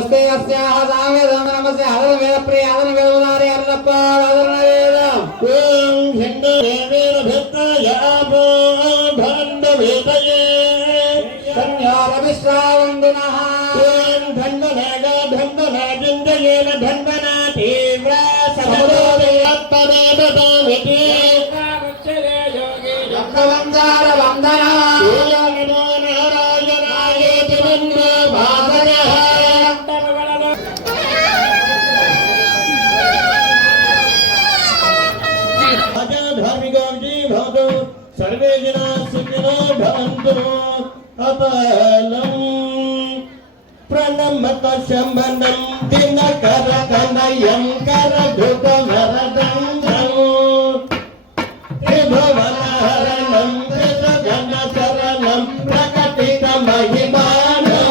वस्ते अस्याः सावेदं नमस्य हरं वेदप्रिय हरं वेदोदारे अल्लप्पा हरं वेदं ओम हिंदु वेदेन भित्तयापो भंडवेदये संयार विश्रावंदनः ओम धन्वनाग धन्वना जिंदयेन धन्वना तीव्र समदोरे अत्तदेवतामिति कामक्षरे योगे जगवंजार वंदना सर्वे जना सुखिनो भवन्तु अपलं प्रणमत शंभनं दिनकर कनयं करधुतमरदंडं त्रिभुवनहरणं त्रिजगन्नशरणं प्रकटितमहिमानं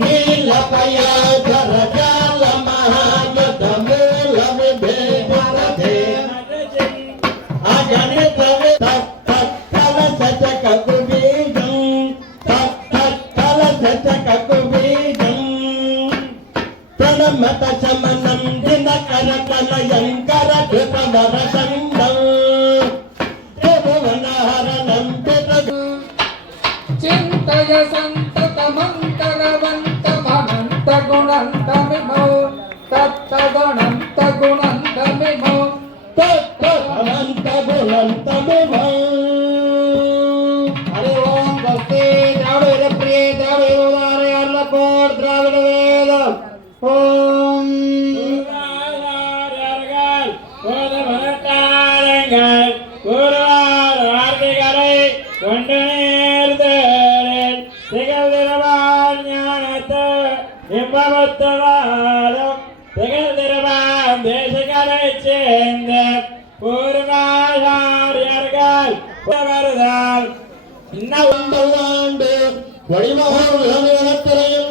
नीलपयाधरजालमहायुधमूलविभेदरथे प्रणमत शमनं दिनकर कलयं करधृतमरदंडं त्रिभुवनहरणं चिन्तय सन्ततमन्तरवन्तमनन्तगुणन्तमिमो तत्तगुणन्तगुणन्तमिमो तत्तगुणन्तगुणन्तमिमो हरि ओम भक्ति द्राविड प्रिय द्राविड उदारे अल्लकोट द्राविड वेद ओम குருவாரர்கள் கோதமரத்தாரங்கள் குருவார் வார்த்தைகளை கொண்டு நேர்ந்தேன் திகழ்திருவான் ஞானத்து இன்பமுத்துவாரும் திகழ்திருவான் தேசங்களை சேர்ந்த பூர்வாச்சாரியர்கள் வருதால் இன்னும் வழிமகன் உலகத்திலையும்